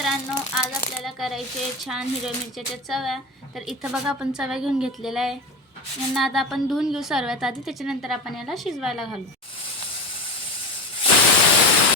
मित्रांनो, आज आपल्याला करायचे छान हिरव्या मिरच्याच्या चव्या. तर इथं बघा आपण चव्या घेऊन घेतलेल्या आहे. यांना आता आपण धुवून घेऊ सर्वात आधी, त्याच्यानंतर आपण याला शिजवायला घालू.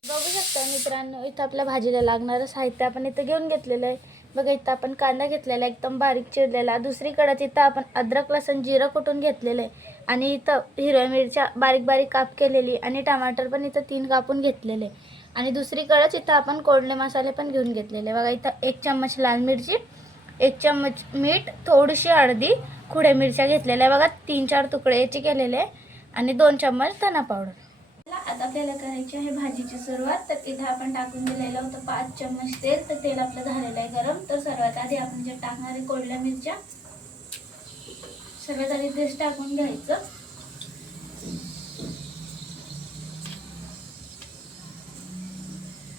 बघू शकता मित्रांनो, इथं आपल्या भाजीला लागणारं साहित्य आपण इथं घेऊन घेतलेलं आहे. बघा इथं आपण कांदा घेतलेला एकदम बारीक चिरलेला. दुसरीकडे इथं आपण अद्रक लसूण जिरं कुटून घेतलेलं आहे. आणि इथं हिरव्या मिरच्या बारीक बारीक काप केलेली आणि टमाटर पण इथं 3 कापून घेतलेले. आणि दुसरीकडेच इथं आपण कोरडे मसाले पण घेऊन घेतलेले. बघा इथं 1 चम्मच लाल मिरची, 1 चम्मच मीठ, थोडीशी हळदी, खुडे मिरच्या घेतलेल्या बघा 3-4 तुकडे याचे केलेले आणि 2 चम्मच धना पावडर. आता आपल्याला करायची आहे भाजीची सुरुवात. तर इथं आपण टाकून दिलेलं होतं 5 चम्मच तेल. तर तेल आपलं झालेलं आहे गरम. तर सर्वात आधी आपण जे टाकणार आहे कोरड्या मिरच्या, सर्वात आधी तेच टाकून घ्यायचं.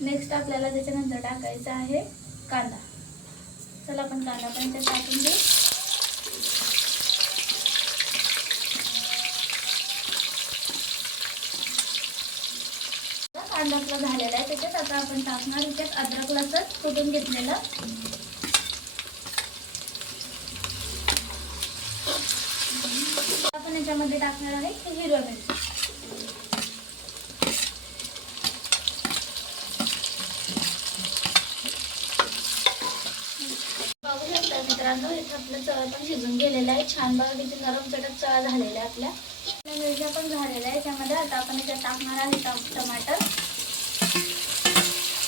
नेक्स्ट आपल्याला त्याच्यानंतर टाकायचा आहे कांदा. चला आपण कांदा पण त्यात टाकून देऊ. कांदा आपला झालेला आहे. त्याच्यात आता आपण टाकणार याच्यात अद्रक लसूण कुटून घेतलेलं. आपण याच्यामध्ये टाकणार आहे हिरव्या मिरची. बघू शकता मित्रांनो, इथं आपलं चवळ पण शिजून गेलेलं आहे. छान बघा किती नरम चटक चवळ झालेल्या आहे. आपल्या मिरच्या पण झालेल्या आहे. त्यामध्ये आता आपण याच्यात टाकणार आहे टमाटर.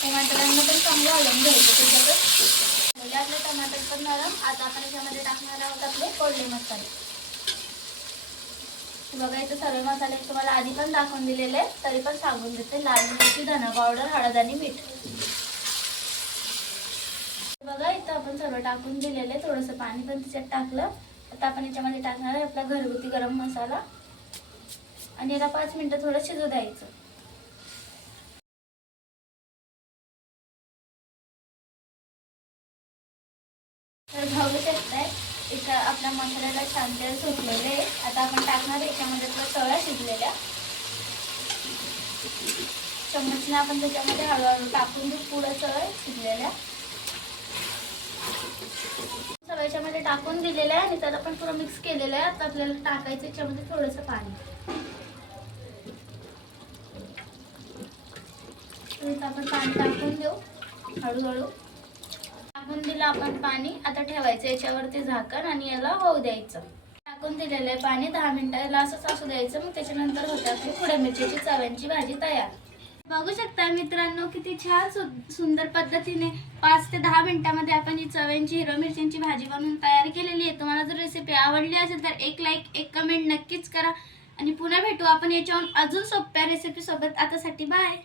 टमाटरांना पण चांगलं हलवून घ्यायचं. त्याच्यातच आपले टमाटर पण नरम. आता आपण याच्यामध्ये टाकणार आहोत आपले कोरडे मसाले. बघा इथं सर्व मसाले तुम्हाला आधी पण दाखवून दिलेले आहेत, तरी पण सांगून देते. लाल मिरची, धना पावडर, हळद आणि मीठ. बघा इथं आपण सर्व टाकून दिलेले. थोडंसं पाणी पण त्याच्यात टाकलं. आता आपण याच्यामध्ये टाकणार आहे आपला घरगुती गरम मसाला आणि याला 5 मिनिटं थोडं शिजू द्यायचं. तर बघू शकताय इथं आपल्या मसाल्याला छान तेल सुटलेले आहे. आता आपण टाकणार याच्यामध्ये चवळ्या शिजलेल्या. चम्मचने आपण त्याच्यामध्ये हळूहळू टाकून देऊ पुढे चवळ्या शिजलेल्या. सगळं याच्यामध्ये टाकून दिलेलं आहे आणि त्याला पण थोडं मिक्स केलेलं आहे. आता आपल्याला टाकायचं याच्यामध्ये थोडंसं पाणी. तर आपण पाणी टाकून देऊ हळूहळू. टाकून दिलं आपण पाणी. आता ठेवायचं याच्यावरती झाकण आणि याला होऊ द्यायचं. टाकून दिलेलं आहे पाणी. 10 मिनिटाला असंच असू द्यायचं. मग त्याच्यानंतर होते आपली खुड्या मिरचीची चव्यांची भाजी तयार. बघू शकता मित्रांनो, किती छान सुंदर पद्धतीने 5 ते 10 मिनिटांमध्ये आपण ही चव्यांची हिरव्या मिरच्यांची भाजी बनवून तयार केलेली आहे. तुम्हाला जर रेसिपी आवडली असेल तर एक लाईक, एक कमेंट नक्कीच करा आणि पुन्हा भेटू आपण याच्याहून अजून सोप्या रेसिपी सोबत. आतासाठी बाय.